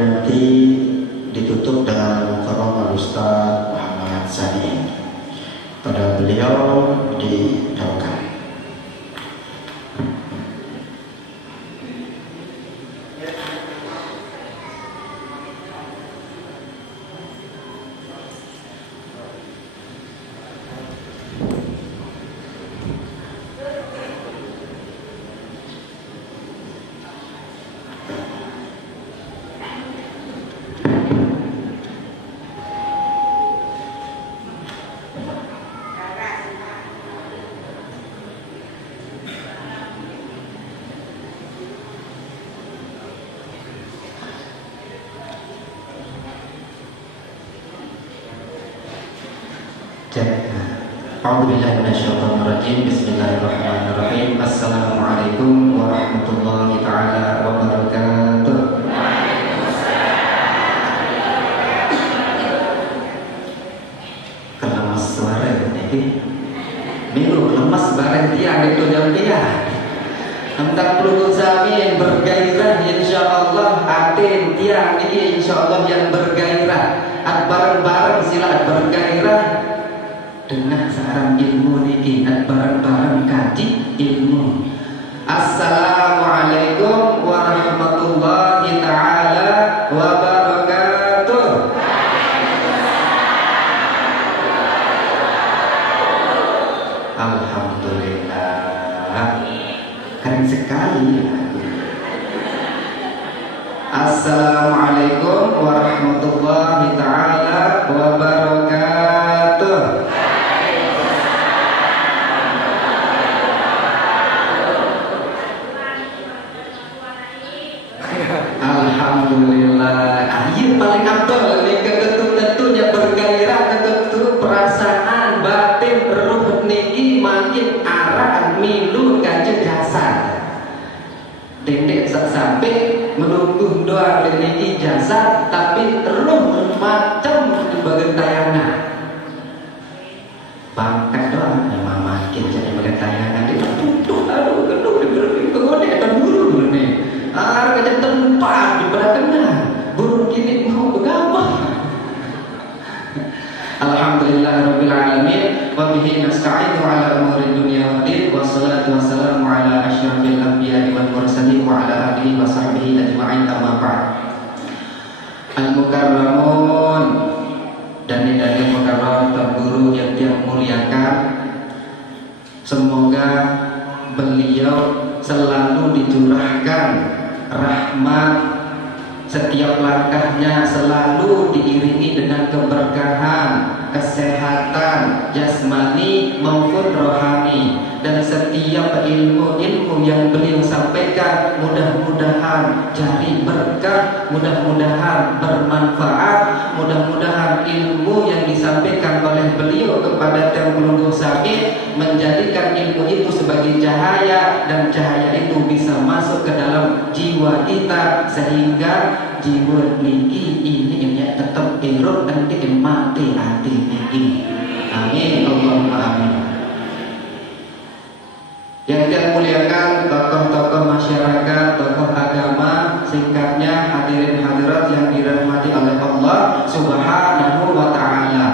kemudian nanti ditutup dengan Mukarram Al-Ustaz Muhammad Sani. Pada beliau didoakan. A'udzubillahiminasyaitonirrajim. Bismillahirrahmanirrahim. Assalamualaikum warahmatullahi ta'ala wabarakatuh. Kelemas suara ini minggu lemas bareng tiang itu jam dia tentang pelukul sami yang bergairah insyaallah atin tiang ini insyaallah yang bergairah bareng-bareng sila bergairah dengan sarang ilmu niki bareng-bareng kaji ilmu. Assalamualaikum warahmatullahi ta'ala wabarakatuh. Alhamdulillah, keren sekali. Assalamualaikum warahmatullahi ta'ala wabarakatuh. Alhamdulillah. Akhir paling abdul ini tentunya bergairah, tentu perasaan batin ruh niki makin arah milu kaca jasad. Dendek sampai menunggu doa niki jasad, tapi ruh macam bagentayangan. Bangkat doa memang makin jadi bagentayangan. Ditutup aduh kedua diberi atau dulu nih. Kerja tempat di tengah burung kini mau bergabah. Alhamdulillah Rabbil Alamin. Wa bihi nasta'inu ala umuri dunia wa din. Wassalatu wassalamu ala asyrafil anbiya wal mursalin wa ala alihi wa sahbihi ajma'in. Amma ba'd. Al-Mukarramun dan dari Mukarram Guru yang dia muliakan, semoga beliau selalu dicurahkan rahmat, setiap langkahnya selalu diiringi dengan keberkahan, kesehatan jasmani maupun rohani, dan setiap ilmu-ilmu yang beliau sampaikan mudah-mudahan jari berkah, mudah-mudahan bermanfaat, mudah-mudahan ilmu yang disampaikan oleh beliau kepada Tengkulunggu Sakit menjadikan ilmu itu sebagai cahaya, dan cahaya itu bisa masuk ke dalam jiwa kita sehingga jiwa niki ini tetap hidup nanti mati hati niki. Amin Allahumma amin. Yang dia muliakan tokoh-tokoh masyarakat, tokoh agama, singkatnya hadirin hadirat yang dirahmati oleh Allah Subhanahu wa ta'ala.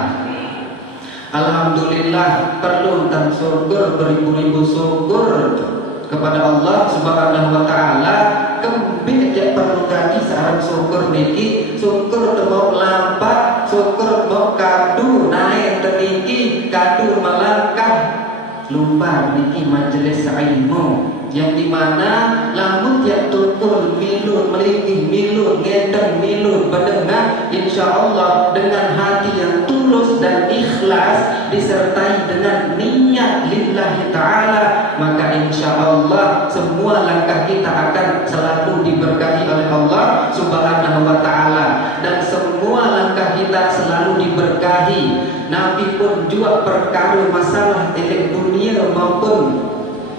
Alhamdulillah, perlu dan syukur beribu-ribu syukur kepada Allah Subhanahu wa ta'ala. Kembali dia perlu gaji seorang syukur niki, syukur mau lambat, syukur mau kadu naik tinggi, kadu melangkah lupa niki majelis ilmu yang dimana lamun tiap tutur milun melingkih milun ngedeng milun berdengar insyaallah dengan hati yang tulus dan ikhlas disertai dengan niat lillahi ta'ala, maka insyaallah semua langkah kita akan selalu diberkahi oleh Allah Subhanahu wa ta'ala, dan semua langkah kita selalu diberkahi. Nabi pun juga perkara masalah elek dunia maupun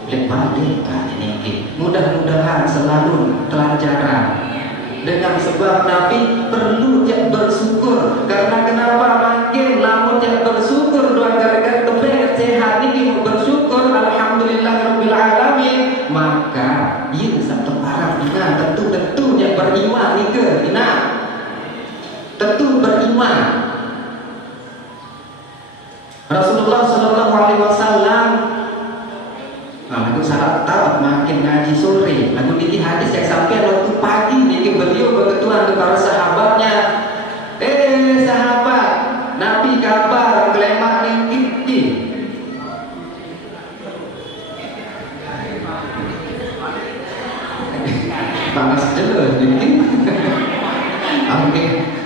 elek balik ini. Mudah-mudahan selalu pelajaran. Dengan sebab Nabi perlu dia bersyukur. Karena kenapa? Makin lamun dia bersyukur doa gara-gara kebenaran sehat ini mau bersyukur alhamdulillahirabbil alamin, maka ia satu parah tentu dia beriman ni ke? Nah,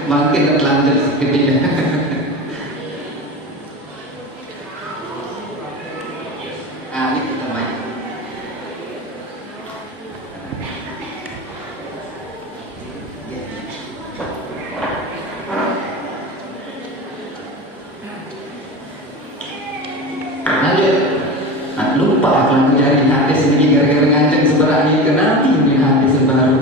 makin terlanjur sedikit. Ini kita main. Lupa kalau mencari hadis ini gara-gara nganceng sebenarnya kenapa ini hadis baru.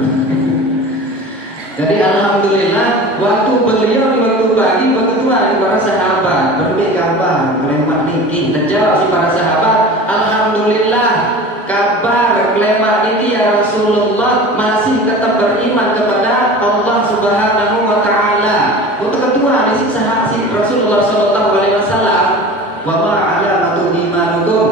Jadi alhamdulillah waktu beliau di waktu pagi waktu tua para sahabat berbeda kabar melemak niki terjawab si para sahabat, alhamdulillah kabar melemak niki ya Rasulullah masih tetap beriman kepada Allah Subhanahu wa taala. Untuk ketua di si Rasulullah sallallahu alaihi wasallam, wa ma alamatul imanukum,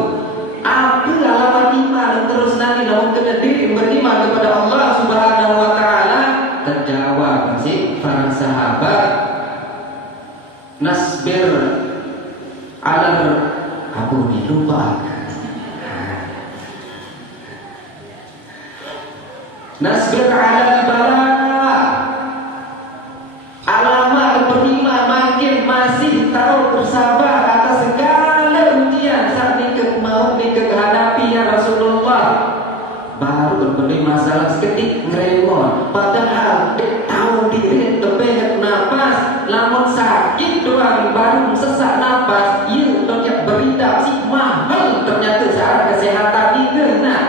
apa alamat iman terus nanti namun kena diri beriman kepada Allah Subhanahu wa taala. Terjawab si para sahabat, nasbir alar aku lupa. Nasbir ala bala, alamat beriman makin masih tahu bersabar atas segala ujian saat mau dihadapi ya Rasulullah. Baru berbeli masalah seketik ngeremon, padahal tahu diri terbehet nafas, lamun sakit doang baru sesak nafas, iya ternyata berita si mahal ternyata secara kesehatan ini. Nah,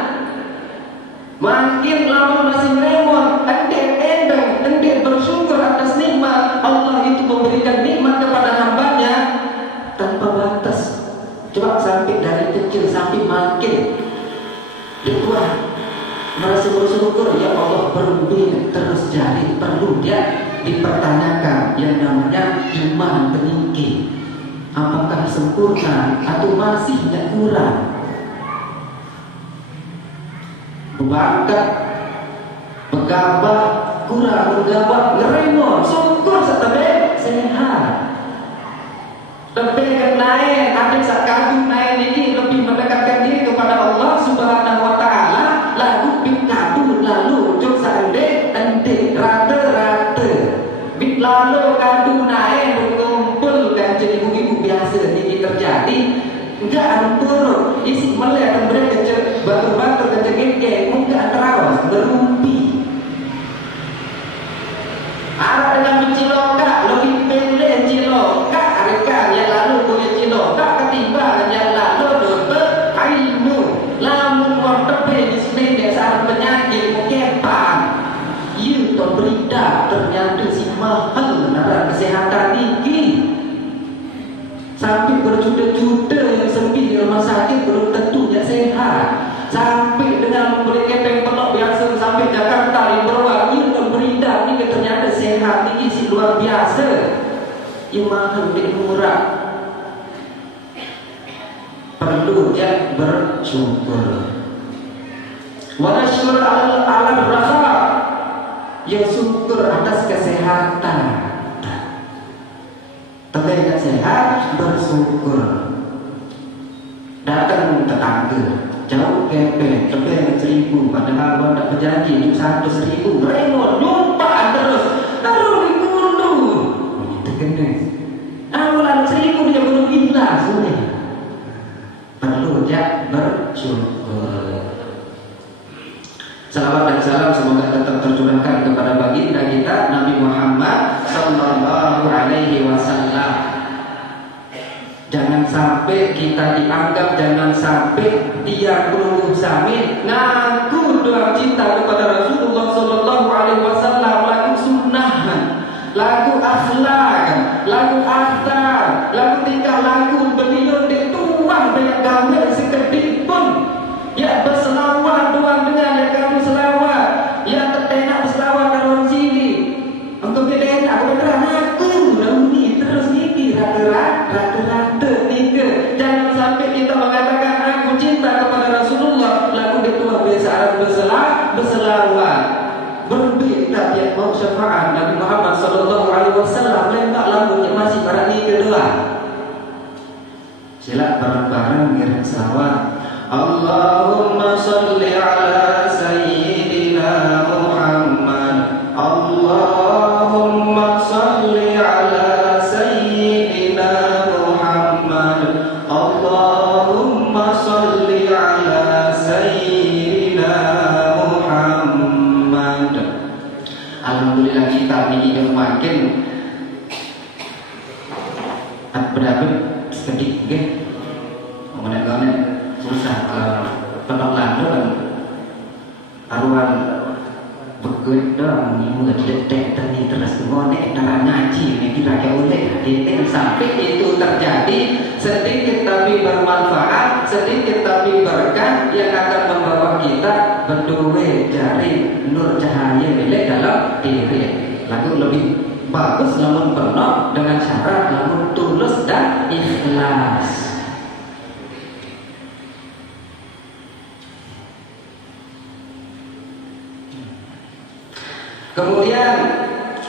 makin lamun masih ngeremon, endek bersyukur atas nikmat Allah itu memberikan nikmat kepada hambanya tanpa batas. Coba sampai dari kecil sampai makin tua merasa bersyukur, ya Allah berbeda terus jadi perlu dia dipertanyakan yang namanya iman peninggi, apakah sempurna atau masih kurang. Bakat pegabah kurang pegabah ngeremon syukur setelah sehat. Tapi yang lain ada sakit lain ini lebih mendekatkan diri kepada Allah Subhanahu wa taala, lalu bikadu lalu ujuk sande ende rata-rata bik lalu kadu naik berkumpul dan jadi ibu-ibu biasa ini terjadi enggak ampun isi melihat mereka batu-batu kecil-kecil enggak terawas berumpi arah dengan menciloka lebih pendek ciloka mereka yang lalu boleh ciloka ketimbang yang lalu dokter ilmu lamun wong tebe di sini desa penyakit kepan iya to berita ternyata si mahal nara kesehatan tinggi sampai berjuta-juta yang sempi di rumah sakit belum tentunya sehat, sampai dengan memberi kepeng pelok biasa sampai Jakarta yang beruang iya to berita ini ternyata sehat tinggi si luar biasa. Yang mahal dan murah perlu dia bersyukur. Wa nasykur ala raha, yang syukur atas kesehatan. Tapi tidak sehat bersyukur. Datang tetangga jauh kepeng tapi 1.000 padahal tidak berjanji 100.000 remon nyumpah terus taruh awalan 1.000 dia belum ikhlas perlu dia bersyukur. Salawat dan salam semoga tetap tercurahkan kepada baginda kita Nabi Muhammad sallallahu alaihi wasallam. Jangan sampai kita dianggap, jangan sampai dia kulung samin ngaku doa cinta kepada Rasulullah sallallahu alaihi wasallam, lagu sunnahan, lagu akhlak, lagu athar, lagu tingkah lagu beliau di tuang banyak gambar sekedip pun ya berselawat doang dengan yang kamu selawat ya tertenak berselawat dalam sini untuk beda aku beneran aku rauni terus niki rata-rata nika. Jangan sampai kita mengatakan aku cinta kepada Rasulullah lagu di tuang biasa berselawat berbeda dia mau syafaat Nabi Muhammad sallallahu alaihi wasallam lembak lagunya masih pada ni kedua. Sila bareng-bareng ngirim selawat. Allahumma salli ala sayyidina Muhammad. Allahumma niki yang makin berat sedikit nggih. Mengenai susah kalau lalu kan aruan begitu dah ni mengetek tadi terus ngonek cara ngaji ni kira oleh titik sampai itu terjadi sedikit tapi bermanfaat, sedikit tapi berkah yang akan membawa kita berdua jari nur cahaya milik dalam diri. Lagu lebih bagus namun penuh dengan syarat namun tulus dan ikhlas. Kemudian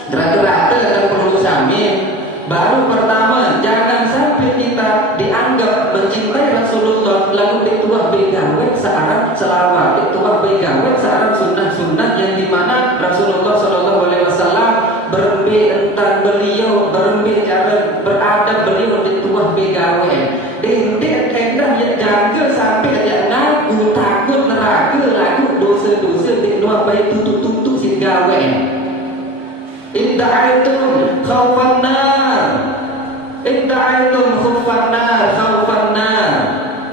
rata-rata dan perlu samin baru pertama jangan sampai kita dianggap mencintai Rasulullah lalu dituah begawe searang selawat, dituah begawe searang sunnah-sunnah yang dimana Rasulullah SAW berembe entan beliau berembe cara beradab beliau dituah begawe dendek endah yang jaga sampai dia ngaku takut neraka lagu dosa-dosa dituah baik tutup-tutup gawe idda'aitum khawfan nar idda'aitum khawfan nar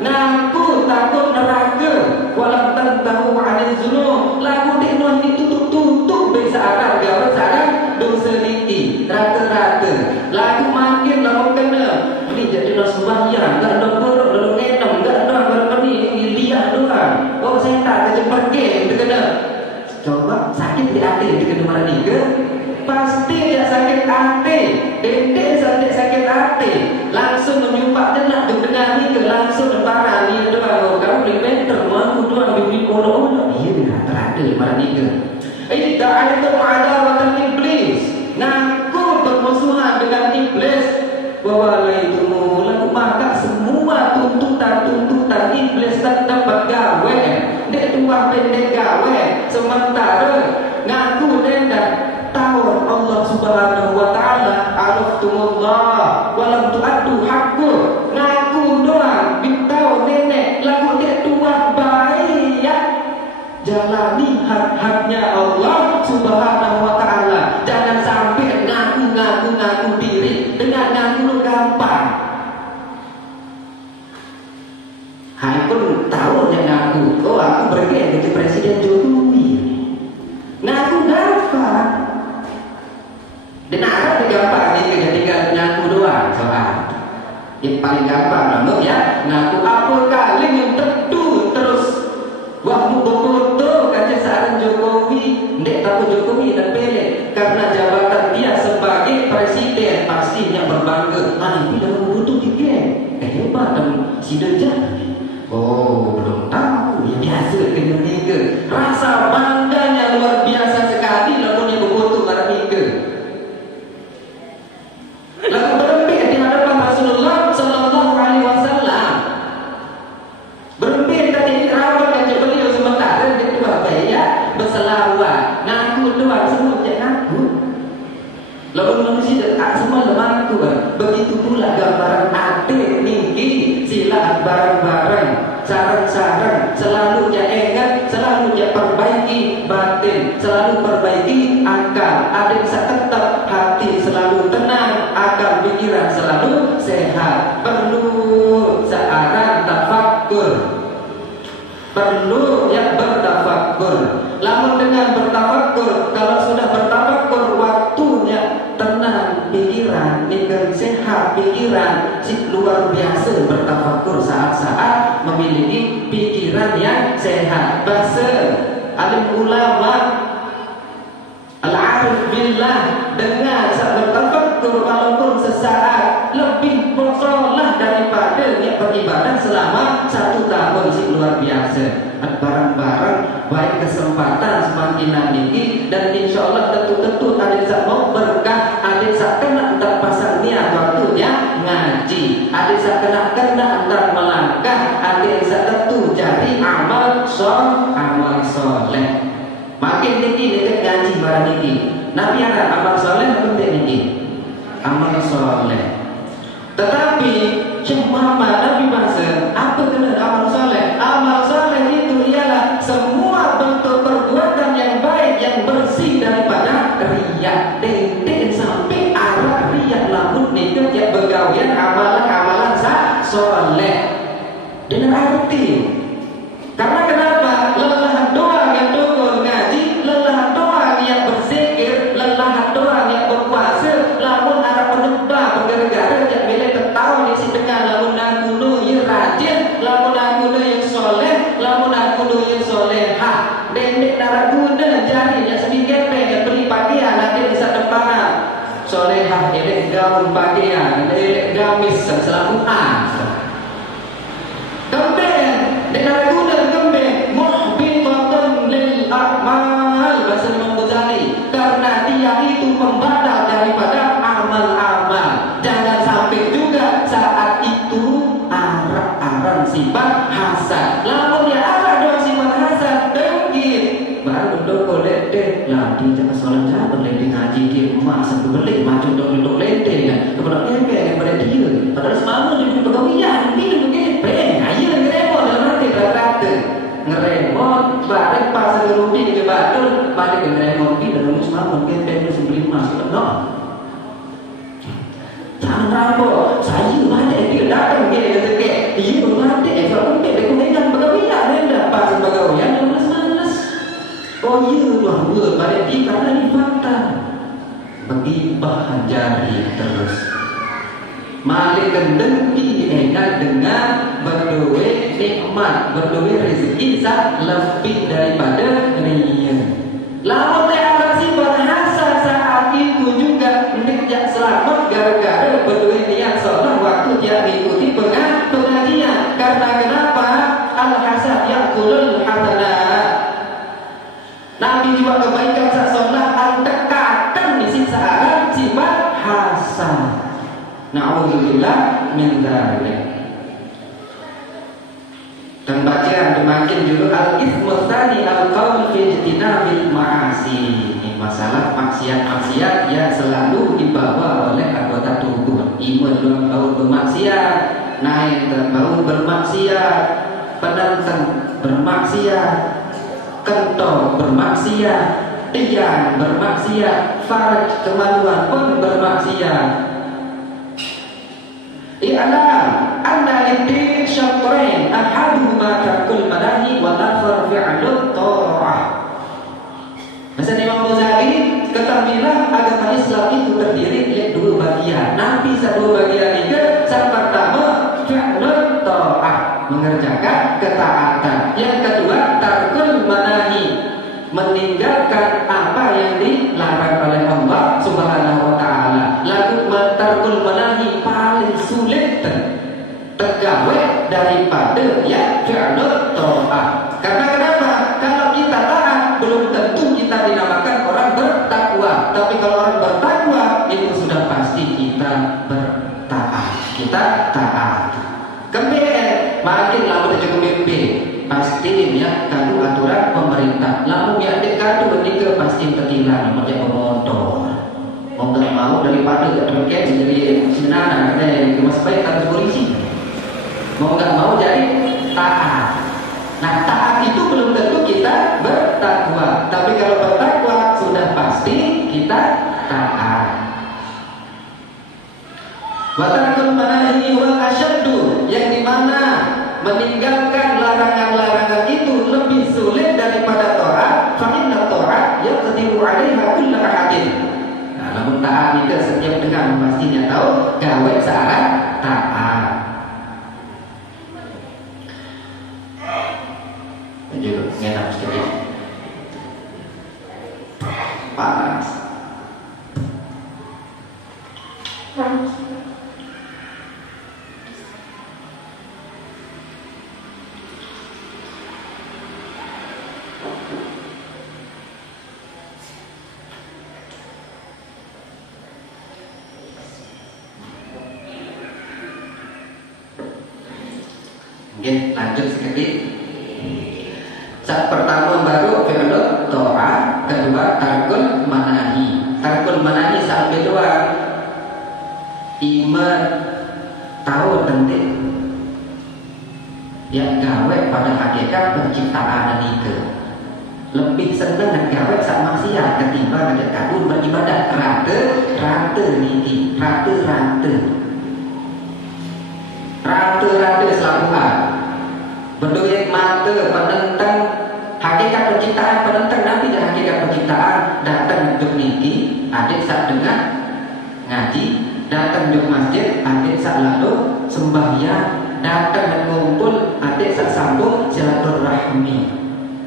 ngaku takut neraka walam tantahu 'anil dzunub lagu dikno ni tutup-tutup bisa akal gawe sarang dosa niki rata-rata lagu makin lamun kena ni jadi no sembahyang enggak ada buruk lalu ngenom enggak ada bermeni liah doang oh saya tak terjemah game kena coba sakit di hati di kedua ni ke pasti dia sakit hati dendek sakit hati langsung menyumpak dia nak dengar ni ke langsung parah ni doang kamu meter mau doang bibi kono iya dia terada marah ni ke idza aitu adawatan iblis ngaku bermusuhan dengan iblis bahwa itu lalu maka semua tuntutan iblis tak dapat gawe dek tuah pendek gawe sementara ngaku dan tahu Allah Subhanahu wa taala araftumullah walam tu'addu haqqu ngaku doang bintau nenek lagu dek tuah baik ya jalani hak-haknya Allah Subhanahu wa taala jangan sampai ngaku diri dengan ngaku gampang. Hai pun tahu yang ngaku, oh aku bergen ke Presiden Jokowi. Ngaku gampang. Dan ada gampang ni ketika ngaku doang soal. Yang paling gampang namun ya ngaku apa kali yang tentu terus waktu berfoto kaca seorang Jokowi, ndek tahu Jokowi dan Pele karena jabatan dia sebagai presiden pastinya berbangga. Ini dalam butuh tiga, hebat dan siderja. Oh, belum tahu. Ya biasa kena tiga. Rasa bangganya luar biasa sekali lalu yang berfoto pada tiga. Lalu berembik di hadapan Rasulullah Sallallahu Alaihi Wasallam. Berembik tadi rawat yang beliau sementara di tua ya berselawat. Ngaku doang semua je ngaku. Lalu manusia semua lemahku. Begitu pula gambaran adik niki sila barang-barang. Saran-saran selalu dia ingat, selalu dia perbaiki batin, selalu perbaiki akal. Adik tetap hati selalu tenang, akal pikiran selalu sehat. Perlu searah tafakkur, perlu yang bertafakkur. Lamun dengan bertafakkur, kalau sudah bertafakkur waktunya tenang pikiran, nikah sehat pikiran, luar biasa bertafakkur saat-saat memiliki pikiran yang sehat. Bahasa alim ulama al-arif billah dengan saat bertafakkur walaupun sesaat lebih bersolah daripada niat beribadah selama 1 tahun sih luar biasa. Barang-barang baik kesempatan semakin nanti dan insya Allah tentu-tentu ada yang mau berkah, ada yang kena antar pasang niat waktunya ngaji, ada yang kena antar melangkah, ada yang tentu jadi amal soleh. Makin tinggi dekat ngaji barang ini. Nabi ada amal soleh penting ini, amal soleh. Tetapi Syekh Muhammad Nabi bahasa apa kena amal soleh? Amal soleh itu ialah semua bentuk perbuatan yang baik yang bersih daripada riya. berarti. Karena kenapa? Lelah doang yang dukun ngaji, lelah doang yang berzikir, lelah doang yang berpuasa, lamun arah penyembah bergara-gara yang bila ketahuan di si tengah, lamun aku nu yang rajin, lamun aku nu yang soleh, lamun aku nu yang soleha. Nenek nara guna jari yang sedikit yang beli pakaian nanti bisa depan soleha, elek gaun pakaian, elek gamis selalu kemudian dengan guna kembali muhbitatan lil a'mal bahasa Imam Ghazali, karena dia itu pembatal daripada amal-amal. Jangan sampai juga saat itu arah-arah sifat hasan, lalu dia arah dong sifat hasan dengki baru dong lede lagi jangan solat jangan lede ngaji dia emak sampai belik maju dong lede kan kepada keke yang pada dia padahal semalam dia pegawaian dia begini ayo ngeremot dalam hati rata-rata ngeremot bareng pas ngerupi ke batur balik ke ngeremot dia dalam semalam kita itu sebelum masuk no jangan rampok saya ada dia datang dia kata ke iya bermati kalau dia kemudian pegawaian dia pas pegawaian dia malas oh iya bahwa pada dia karena di fakta bagi bahan jari terus malik dengki ingat dengan berdoa nikmat berdoa rezeki saat lebih daripada ria. Lalu teater sifat hasan saat itu juga tidak selamat gara-gara berdoa niat sholat waktu dia mengikuti pengajian. Karena kenapa? Al-hasan ya'kulul hasanat. Nabi juga kebaikan saat sholat antekatan di sisa sifat hasan. Na'udzubillah min dzalik. Dan bacaan semakin judul al-ithmu tsani al-qaul fi ijtinabil ma'asi. Ini masalah maksiat-maksiat yang selalu dibawa oleh anggota tubuh. Iman bau bermaksiat, naik dan bau bermaksiat, penantang bermaksiat, kentong bermaksiat, tiang bermaksiat, faraj kemaluan pun bermaksiat. I'lam anna lid-din syatrain ahaduhuma tarkul manahi wal akhar fi'lut ta'ah. Masa Imam Ghazali ketahuilah agama Islam itu terdiri dari dua bagian. Nabi satu bagian itu yang pertama fi'lut ta'ah, mengerjakan ketaatan. Yang kedua tarkul manahi, meninggalkan apa yang dilarang oleh Allah Subhanahu wa taala. Lalu tarkul manahi paling sulit tergawe daripada ya fi'lut ta'ah. Karena kenapa? Kalau kita taat belum tentu kita dinamakan orang bertakwa. Tapi kalau orang bertakwa itu sudah pasti kita bertaat. Kita taat. Kemudian makin lama cukup mimpi pasti ya kadu aturan pemerintah. Lalu ya kadu tiga pasti tertilang macam pemotor. Mau nggak mau daripada gak terkait jadi sebenarnya ada mas baik harus polisi. Mau nggak mau jadi taat. Nah taat itu belum tentu kita bertakwa. Tapi kalau bertakwa sudah pasti kita taat. Watarkul manahi wa asyaddu, yang dimana meninggalkan larangan-larangan itu lebih sulit daripada taat. Fa inna taat yaqdiru 'alaiha kullu ahadin. Namun taat itu setiap dengan pastinya tahu gawe searah taat. Lanjut, enak sedikit. Panas. Oke, lanjut sedikit. Saat pertama baru fi'lut ta'ah, kedua tarkul manahi. Tarkul manahi saat kedua iman tahu penting yang gawe pada hakikat penciptaan itu. Lebih senang dan gawe saat maksiat ketimbang ada kadun beribadah. Rata niki, rata selakuan. Berduit mata penentang hakikat penciptaan, penentang Nabi dan hakikat penciptaan. Datang untuk niki, adik sak dengar ngaji, datang untuk masjid, adik sak lalu sembahyang, datang mengumpul, adik sak sambung silaturahmi.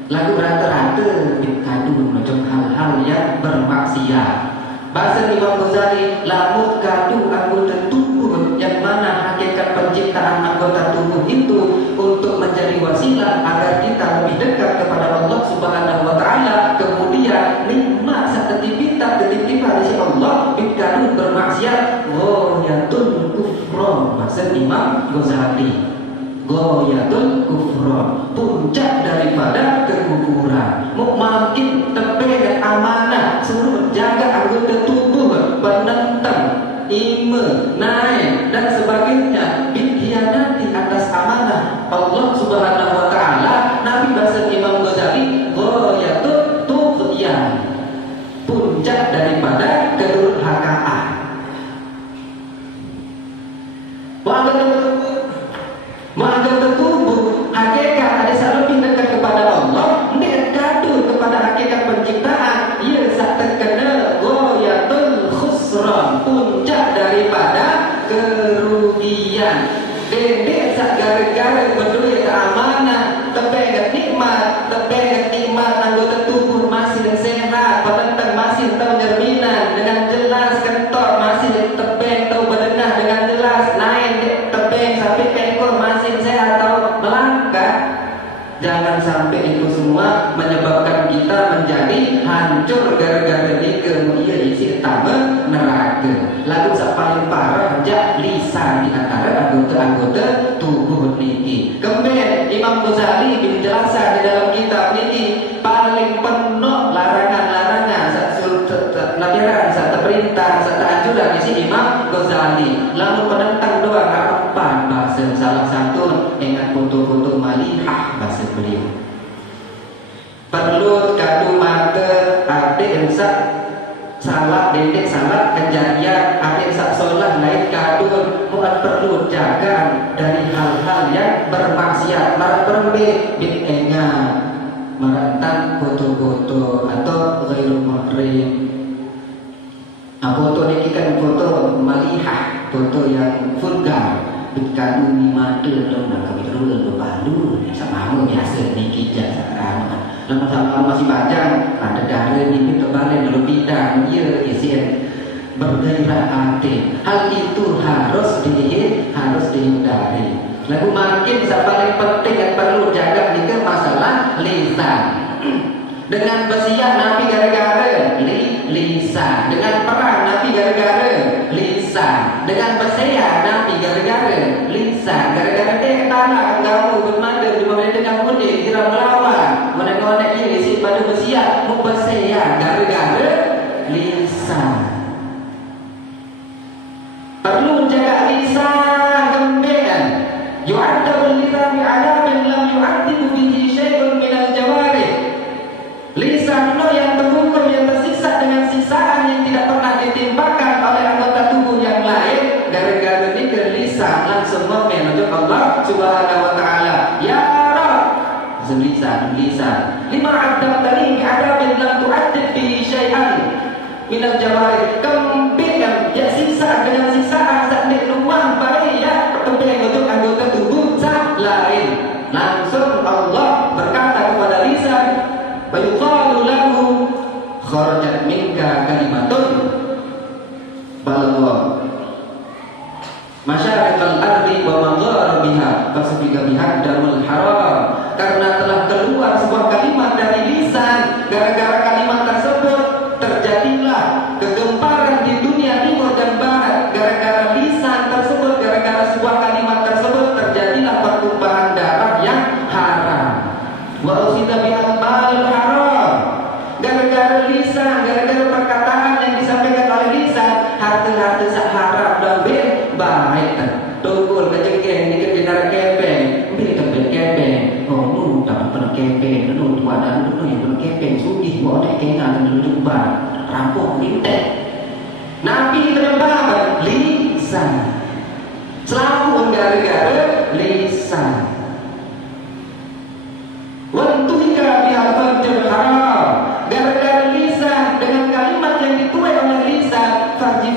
Lalu rata-rata kadu macam hal-hal yang bermaksiat. Bahasa Imam Ghazali, lamun kadu anggota tubuh yang mana hakikat penciptaan anggota tubuh itu untuk menjadi wasilah agar kita lebih dekat kepada Allah Subhanahu wa taala, kemudian nikmat seketika tiba-tiba dari Allah kadu bermaksiat, ghayatul kufra. Bahasa Imam Ghazali, ghayatul kufra, puncak daripada kekufuran. Makin tepek amanah suruh jaga anggota tubuh, penentang iman, naik dan sebagainya, berkhianat di atas amanah Allah Subhanahu wa taala. Nabi bahasa Imam Ghazali, ghayatul tughyan, puncak daripada kedurhakaan. Menganggap tubuh hakikat ada lebih dekat kepada Allah, dia kadu kepada hakikat penciptaan, ia sak terkena ghayatul khusran, puncak daripada kerugian. Dia sak gara-gara berduit amanah, tepek nikmat anggota tubuh masih sehat, penentang masih tahu nyerminan dengan jelas, kentor masih tepek tahu berdengar dengan jelas, naik tepek sampai ekor masih sehat tahu melangkah. Jangan sampai itu semua menyebabkan kita menjadi hancur gara-gara nikah. Ia isi utama neraka. Lalu yang paling parah jak lisan di antara anggota-anggota tubuh niki. Kemudian Imam Ghazali menjelaskan di dalam kitab niki paling penuh larangan-larangan, pelajaran, perintah, anjuran isi Imam Ghazali. Lalu penentang doa harapan bahasa salah satu ingat foto-foto malihah bahasa beliau. Perlu kadu mata adik ensak salat dedek salat kejadian adik ensak solat lain kadu muat perlu jaga dari hal-hal yang bermaksiat, marperbe bid'ah, merentan foto-foto atau ghairul muhrim. Foto ni kan foto malihah, foto yang vulgar. Kadu ni mata dong nak kami terus berpalu sama biasa ni kijak sekarang. Lama sama masih bajang ada darah ni kita balik lalu bidang ia isian bergairah hati. Hal itu harus dihindari. Lalu makin paling penting yang perlu jaga ni ke masalah lisan. Dengan bersiap Nabi gara-gara lisan, dengan perang Nabi gara-gara lisan, dengan bersiap Nabi gara-gara lisan, gara-gara tanah kamu bermanda di mana dengan mudik kira melawan, mana-mana ini isi pada bersiap mau bersiap gara-gara lisan. Perlu jaga lisan kembean. Yu'adzabul lisan bi'adabin lam yu'adzibu bihi syai'un minal jawarih. Lisan lo yang terhukum, yang tersiksa dengan siksaan yang tidak pernah ditimpakan oleh anggota tubuh yang lain. Gara-gara ini ke lisan langsung menuju Allah Subhanahu wa taala. Ya Rabb, lisan lima adab tadi adabin lam tu'adzib bihi syai'an minal jawarih. Kembikan ya siksa dengan siksaan saat di luang baik ya kembikan untuk anggota tubuh lain. Langsung Allah berkata kepada lisan, bayuqalu lahu kharajat minka kalimatun balagha masyariqal ardi wa magharibiha fasbika biha damul haram. Karena telah keluar sebuah kalimat dari lisan, gara-gara kalimat tersebut terjadilah kegemparan di dunia timur dan barat. Gara-gara lisan tersebut, gara-gara sebuah kalimat tersebut terjadilah pertumpahan darah yang haram. Wa usida bihal mal haram. Gara-gara lisan, gara-gara perkataan yang disampaikan oleh lisan, harta-harta sak haram dan baik. Tunggu kejengkeng ni kenara kepeng, beli tempat kepeng. Oh, nu tak pernah kepeng, nu tuan dan nu yang pernah kepeng sugih bawa naik kenal dan duduk bar, rampok lintek. Nabi terlembaban lisan. Selalu gara-gara lisan.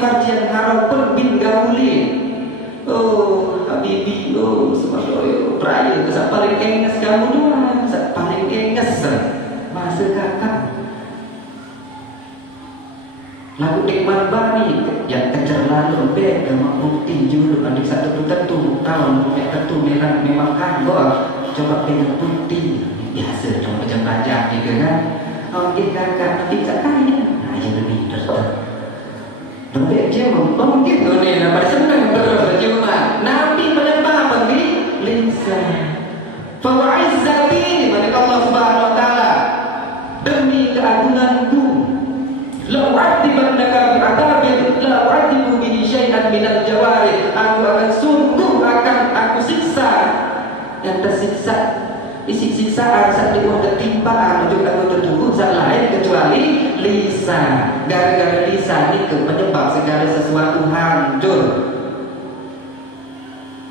farjian haram pun bin gauli. Oh habibi, oh subhanallah, peraya sak paling enges kamu doang, sak paling enges masa kakak. Lagu nikmat bani yang kejar lalu beda mak bukti julu adik satu tertentu tahun tertentu memang kan coba pegang bukti biasa cuma macam baca juga kan. Okey kakak nanti sekali nah ya lebih terus. Tapi dia mungkin tu ni dapat senang terus cuma Nabi menyembah apa ni lisan. Fa wa'izzati mana Allah Subhanahu wa taala demi keagunganku la u'adzibannaka bi'adzabin la u'adzibu bihi syai'an minal jawarih. Aku akan sungguh akan aku siksa yang tersiksa siksaan saat dia ketimpaan juga aku tertubuh saat lain kecuali lisan. Gara-gara lisan itu menyebab segala sesuatu hancur,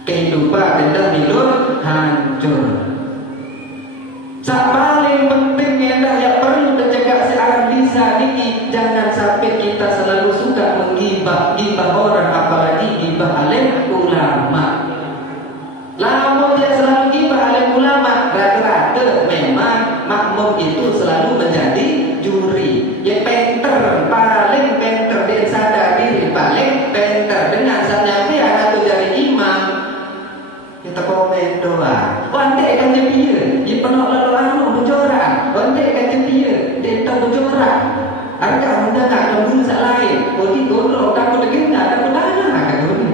kehidupan dan hidup hancur. Yang paling penting yang perlu terjaga searah lisan ini, jangan sampai kita selalu suka menggibah orang, apalagi gibah alim ulama. Lama dia selalu gibah alim ulama, rata-rata memang makmum itu selalu menjadi juri. Ya penter, paling penter dia sadar diri, paling penter dengan saatnya dia atau jadi imam. Kita komen doa. Wantek kan dia dia pernah lalu anu berjorak. Wantek kan dia tak berjorak. Harga muda tak ada guna sak lain. Bodi gondrong tak ada kena, tak ada dana kan guna.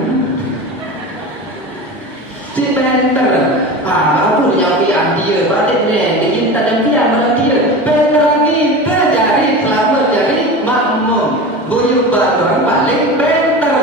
Si penter. Apa yang dia balik ni, dia tak ada dia malah dia. Penter ni terjadi selama jadi makmum. Buyuk barang paling penter.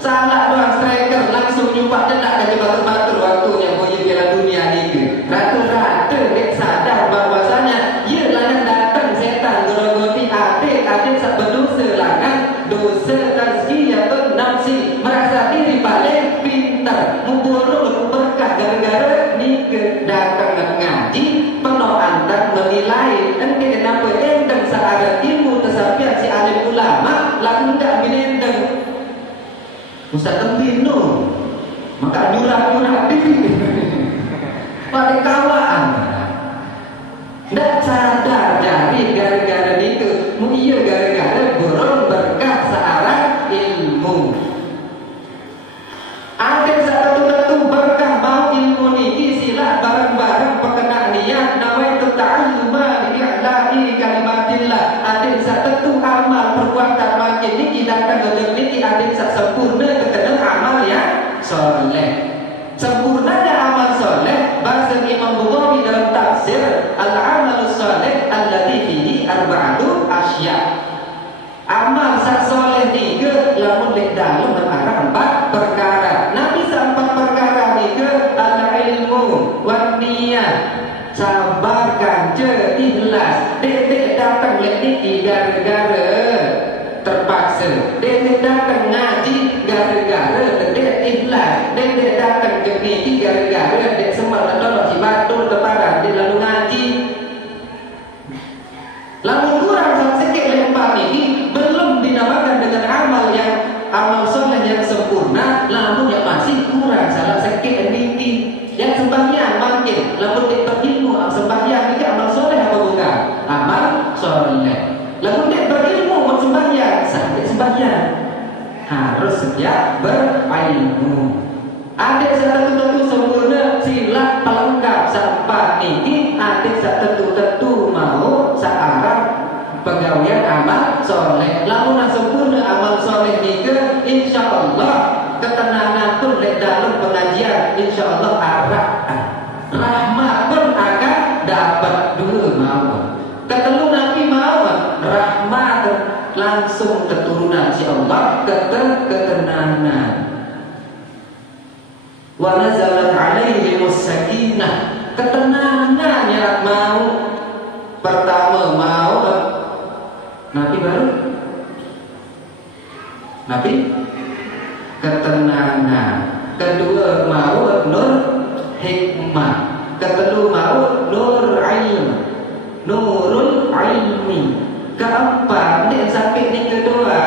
Salah doang striker langsung nyumpak dedak dan batur-batur waktu yang buyuk Piala Dunia ni ke. Rata-rata dia sadar bahwasanya ia langan datang setan gerogoti adik sak berdosa langan dosa rezeki atau nafsi merasa diri paling pintar memborong berkah gara-gara ni ke datang ngaji penuh antar menilai ente kenapa endeng searah ilmu tersapian si alim ulama lagu tak binendeng Ustaz Tembin tu maka nyurah-nyurah diri pada kawan tak sadar dari gara-gara itu ia gara-gara burung berkah searah ilmu. Ada satu berkah mau ilmu ni sila barang-barang perkenaan niat nawaitu ta'alluma li'i'la'i kalimatillah. Ada satu amal perbuatan makin ni datang meneliti ada sempurna terkena amal yang soleh. Sempurnanya amal soleh bahasa Imam Bukhari dalam tafsir al-amalus soleh alladhi fihi arba'atu asya. Amal sak soleh tiga lamun lek dalam mengarah empat perkara. Nabi empat perkara tiga al-ilmu wan niyat, sabarkan je ikhlas. Dek datang lek ni gara-gara terpaksa. Dek datang ngaji gara-gara dek ikhlas. Dek datang ke ni gara-gara dek semua tak tolong si batul keparang dek lalu ngaji. Lalu kurang sedikit lempar ini belum dinamakan dengan amal soleh yang sempurna, namun yang masih kurang salah sedikit ini. Yang sembahyang makin, lalu dia berilmu sembahyang ini amal soleh apa bukan? Amal soleh. Lalu dia berilmu sembahyang, sampai sembahyang harus sedia berilmu. Ada satu sempurna sila pelengkap sampai ini. Ada satu mau searah pegawaian amal soleh. Lalu nak sempurna amal soleh ni ke, insya Allah ketenangan pun di dalam pengajian, insya Allah arah rahmat pun akan dapat dua mau. Ketelu Nabi mau rahmat langsung keturunan si Allah ketenangan. Wa nazalat alaihimus sakinah, ketenangan yang mau. Pertama mau Nabi baru Nabi ketenangan. Kedua mau nur hikmah. Ketelu mau nur ilm, nurul ilmi. Keempat ni sampai ni kedua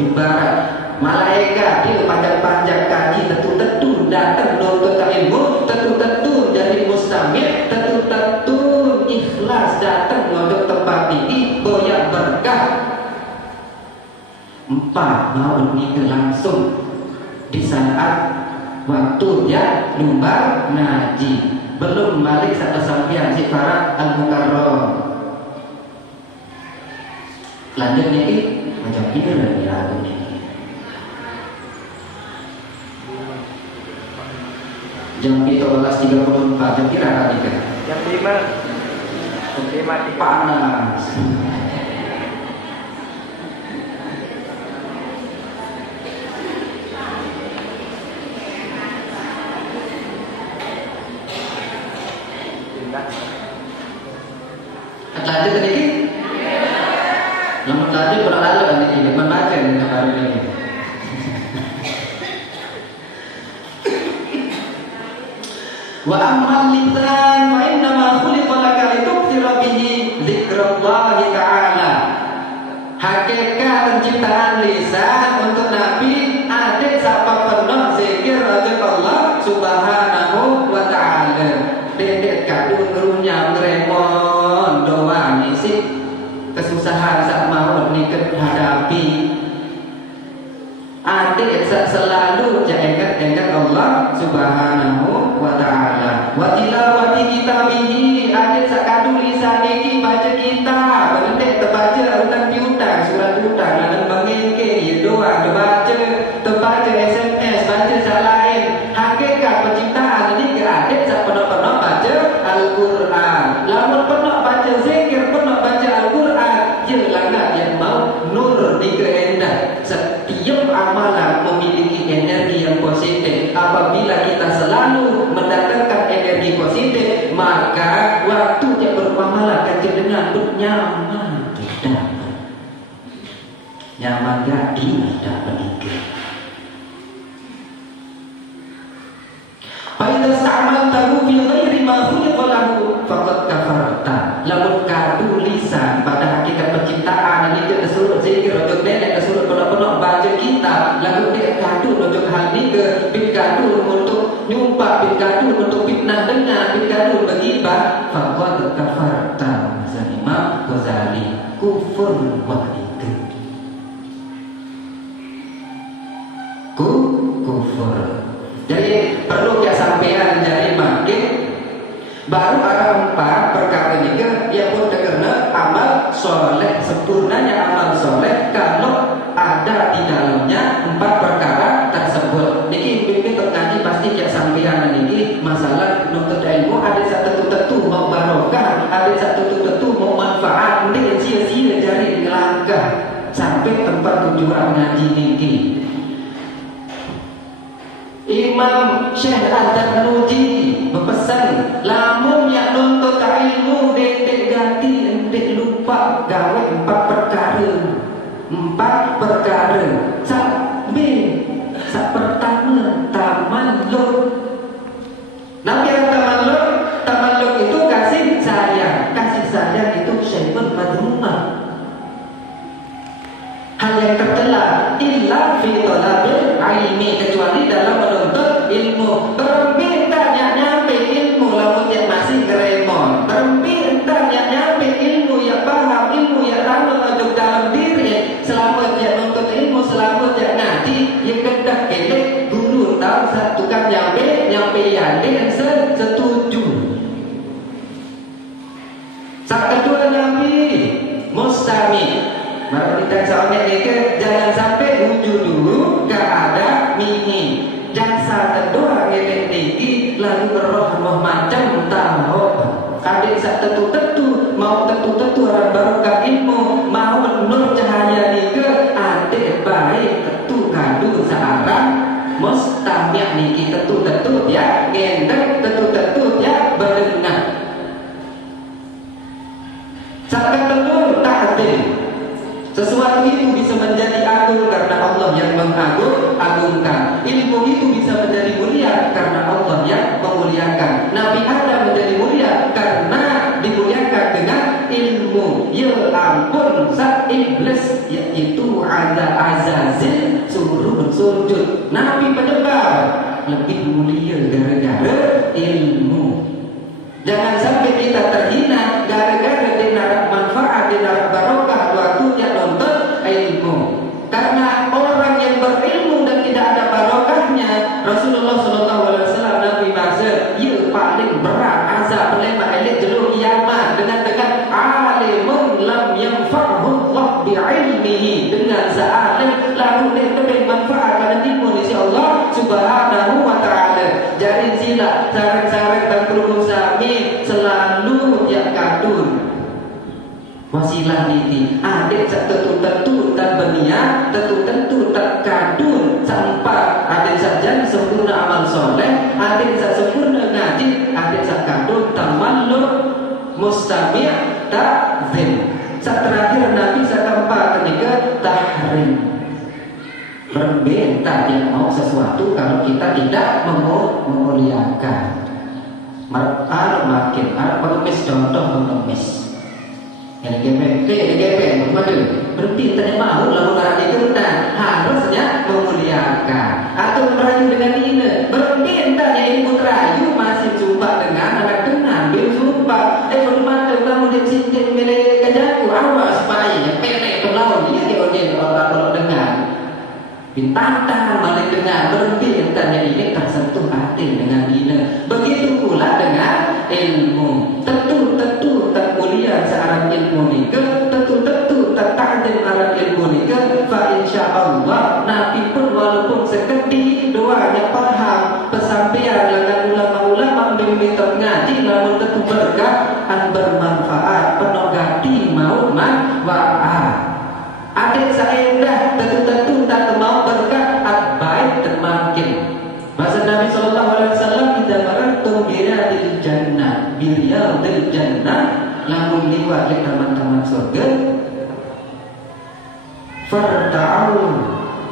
ibarat malaikat dia panjang-panjang kaki tentu-tentu datang nuntut ilmu, tentu-tentu jadi mustami', tentu-tentu ikhlas datang untuk tempat ini goyak berkah. 4 mau nikah langsung di saat waktu dia lumbar ngaji, belum balik satu sampian si Farah Al-Mukarram. Lanjut niki macam ini lagi lagu niki. Jam 13.34 jam kira kali kan? Jam 5 panas. Lanjut tadi? Namun tadi berlalu kan ini membaca dengan hari ini. Wa ammal lisan wa inna ma khuliqa laka litukthira bihi dzikrallahi ta'ala. Hakikat penciptaan lisan untuk Nabi ada siapa pernah zikir Allah Subhanahu wa ta'ala. Dedek kadung gerunya ngeremon doa ngisi kesusahan saat mau nikah hadapi. Adik selalu ingat Allah Subhanahu wa ta'ala. Wa tilawati kitabihi, adik sakadu lisan iki baca kitab. Berhenti terbaca ulang piutang, surat utang, dan mengengke doa, terbaca SMS, baca sak lain. Hakikat penciptaan ini ke adik sak penuh-penuh baca Al-Quran. Lamun penuh baca zikir, penuh baca Al-Quran, jelangat yang mau nur di keendah. Setiap amalan memiliki energi yang positif. Apabila kita selalu mendatangkan energi positif, maka waktu yang beramalan akan dengan nyaman. Tidak nyaman gak tidak berikir. Faidah sa'amal tahu fi ghairi ma khuliqa lahu faqad kafarta. Lamun kadu lisan pada hakikat penciptaan ini kita suruh zikir untuk nenek suruh penuh-penuh baca kitab, lalu dia kadu untuk hal ini ke bin kadu untuk nyumpah, bin kadu untuk fitnah dengar, bin kadu bergibah, faqad kafarta. Imam Ghazali kufur wahid. Kufur. Jadi perlu ya sampean jadi makin baru ada 4 perkara ini yang pun terkena amal soleh. Sempurnanya amal soleh kalau ada di dalamnya 4 perkara tersebut. Niki bimbing ngaji pasti ya sampean ini masalah nuntut ilmu ada satu tentu mau barokah, ada satu tentu mau manfaat, nanti sia-sia jari langkah sampai tempat tujuan ngaji niki. Imam Syekh Az-Zarnuji berpesan, lamun yang nuntut ilmu dek ganti dek lupa gawe 4 perkara. 4 perkara. Sak pertama tamalluk. Nabi tamalluk itu kasih sayang. Kasih sayang itu syai'un madhumah. Hal yang tercela illa fi talabil ilmi, kecuali dalam menuntut ilmu. Berempi entahnya nyampe ilmu lamun yang masih ngeremon. Berempi entahnya nyampe ilmu yang paham, ilmu yang tahu untuk dalam diri. Selama dia nuntut ilmu, selama dia ngaji, yang kedah kelek guru tahu satu kan nyampe yang dengan setuju. Saat kedua Nabi mustami. Maka kita soalnya ini jangan sampai wujud dulu gak ada mini. Jasa kedua ngelek tinggi lalu roh macam tahu. Adik sak tentu mau tentu orang barokah ilmu mau nur cahaya ni ke adik baik tentu kadu searah mustami' niki tentu ya ngendek tentu ya berdengar. Sak tentu ta'zim. Sesuatu itu bisa menjadi agung karena Allah yang mengagungkan. Ilmu itu bisa menjadi mulia karena Allah yang memuliakan. Nabi Adam menjadi mulia karena dimuliakan dengan ilmu. Ya ampun, bangsa iblis, yaitu Azazil, suruh bersujud. Nabi penyebar lebih mulia gara-gara ilmu. Jangan sampai kita terhina gara-gara dia nak manfaat, dia nak barokah waktu dia nonton ilmu. Karena orang yang berilmu dan tidak ada barokahnya, Rasulullah SAW Nabi bahasa, ia paling berat azab pelema elit jelur kiamat dengan alimun lam yanfa'hu Allah bi'ilmihi, dengan sealim lalu dia beri manfaat pada ilmu di Allah Subhanahu wa ta'ala. Jadi sila sarang-sarang dan peluru sami selalu yang kadun wasilah niti adik tentu tak berniat, tentu tak kadun sampai adik saja sempurna amal soleh, adik tak sempurna ngaji, adik tak kadun tamalluk mustami' ta'zim. Saat terakhir Nabi keempat ketiga tahrim, berbentang yang mau sesuatu kalau kita tidak memuliakan. Makin pengemis contoh pengemis. LGP, berarti tanya mau lalu orang itu dan harusnya memuliakan atau merayu dengan ini. Berarti tanya ibu terayu masih jumpa dengan anak dengan bil sumpah. Bermata kamu di sini milik kajaku awas supaya pendek pelau dia kalau dengar bintang balik dengan berhenti tanya ini tersentuh hati dengan ini. Begitu pula dengan ilmu. Tentu tak mulia seorang ilmu ni ke, tentu tak ta'zim aran ilmu ni ke. Fa insyaallah Nabi pun walaupun seketi doanya paham pesampaian dengan ulama-ulama bimbingan ngaji namun tentu berkah dan bermanfaat penogati mau manfaat. Adik saya dah tentu tak mau berkah baik termakin. Masa Nabi SAW kita maratum biradil jannah, biradil jannah, lamun liwat ke taman-taman surga. Farda'u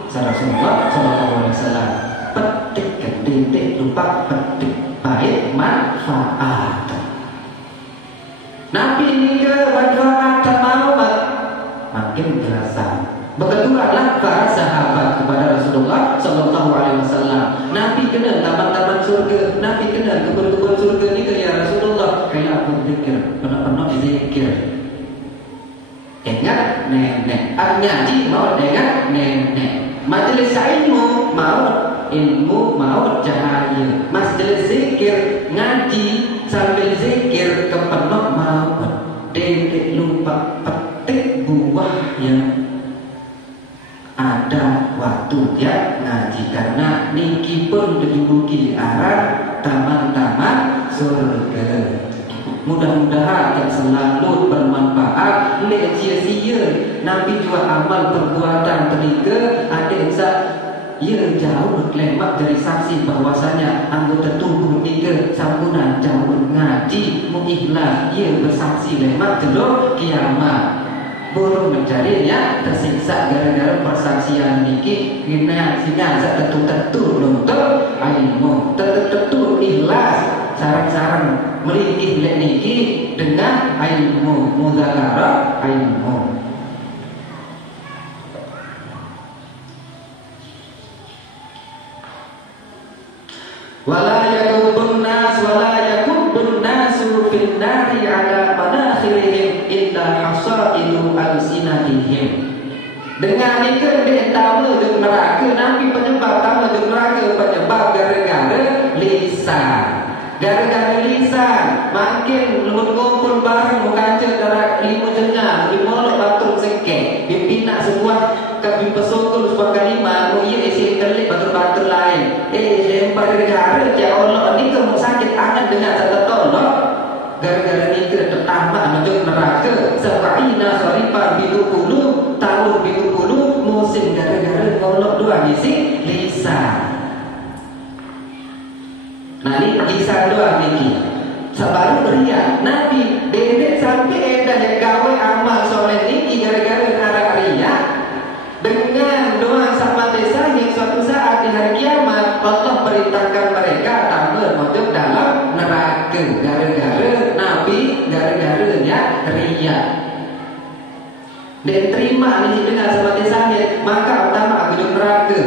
Rasulullah SAW petik ketik lupa petik baik manfaat. Nabi ini ke manfaat tak mau makin terasa. Begitulah para sahabat kepada Rasulullah SAW. Nabi kenal taman-taman surga, Nabi kenal kebun-kebun surga ni ke ya Rasulullah. Kayak aku zikir, penuh-penuh zikir. Ingat nenek, ngaji mau dengar nenek. Majelis ilmu mau ilmu mau cahaya. Majelis zikir ngaji sambil zikir kepenuh mau. Dedek lupa petik buah yang ada waktu dia ngaji karena niki pun dijuluki arah taman-taman surga. Mudah-mudahan yang selalu bermanfaat, lek sia-sia. Nabi juga amal perbuatan telinga ada insya ia jauh lemak dari saksi bahwasanya anggota tubuh tiga sambunan jauh ngaji mengikhlas ia bersaksi lemak jelur kiamat. Burung mencarinya tersiksa gara-gara persaksian niki kena singa tentu untuk ilmu tentu ikhlas sarang-sarang melitih lek niki dengan ilmu muzakarah ilmu. Wala yakubun nasu fil nari ala manakhirihim illa hasaidu alsinatihim. Dengan itu dia tahu di neraka. Nabi penyebab tahu di neraka penyebab gara-gara lisan. Gara-gara lisan makin mengumpul barang mengajar darah lima jengah lima batur sekek pimpinan sebuah kabin pesokul sebuah kalimah ia isi telik batur-batur lain lempar gara-gara ya Allah ni kamu sakit angan dengan satu tolong gara-gara ni kita tertambah menuju neraka sab'ina kharifan bidukulu tahun bidukulu musim gara-gara ngolok dua isi lisan. Nah ini lisan doang niki sabaru beria Nabi dedek sampai edah yang gawe amal soleh niki gara-gara arah ria dengan doa sama desa yang suatu saat di hari kiamat Allah perintahkan mereka tampil masuk dalam neraka gara-gara Nabi gara-garanya ria. Dan terima ini dengan seperti sakit, maka utama aku neraka.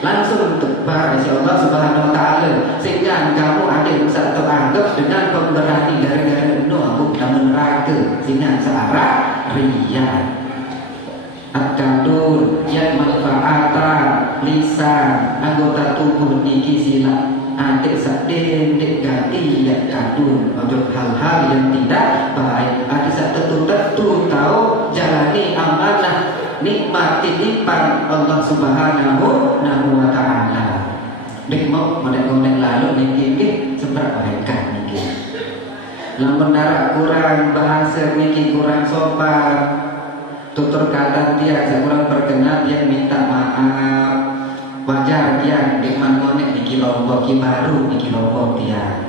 Langsung tebar insya Allah Subhanahu Wa Taala. Sehingga kamu ada bisa teranggap dengan pemberani gara-gara itu aku dalam neraka. Sehingga searah ria. Akadun yang manfaatan lisan anggota tubuh niki sila adik sadin dek ganti yang kadun untuk hal-hal yang tidak baik. Adik sak tentu tahu jalani amanah nikmati nikmat Allah Subhanahu wa Ta'ala. Dek mau model-model lalu niki seberapa hebat niki. Lamun darah kurang bahasa niki kurang sopan. Tutur kata dia kurang berkenan, dia minta maaf. Wajar dia dengan ngonek di Lombok baru di Lombok dia.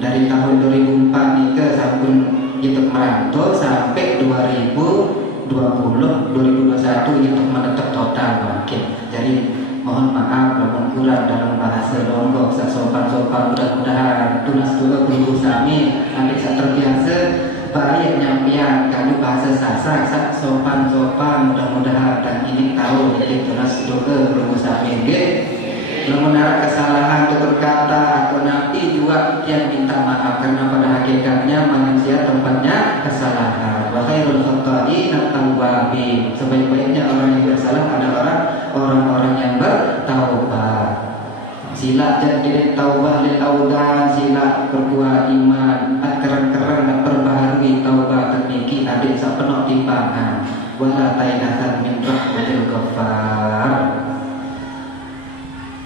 Dari tahun 2004 nih ke sampai YouTube merantau sampai 2021 YouTube menetap total mungkin. Jadi mohon maaf kalau kurang dalam bahasa Lombok. Sopan-sopan mudah-mudahan tunas dulu guru sami nanti saya terbiasa. Baik nyampian kalau bahasa sasak sak sopan-sopan mudah-mudahan dan ini tahu jadi terus juga berusaha minggu mengenal kesalahan tutur kata atau nanti juga yang minta maaf karena pada hakikatnya manusia tempatnya kesalahan. Wa khairul khata'in at-tawwabin. Sebaik-baiknya orang yang bersalah adalah orang-orang yang bertaubat. Sila jadi taubat lil audan, sila berbuat iman, keren-keren dan perbaharui taubat niki adik sak penuh timbangan. Wala tainatan min rahmatil ghaffar.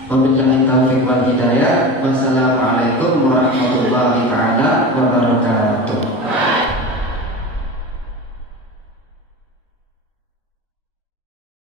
Wabillahi taufiq wal hidayah. Wassalamualaikum warahmatullahi taala wabarakatuh.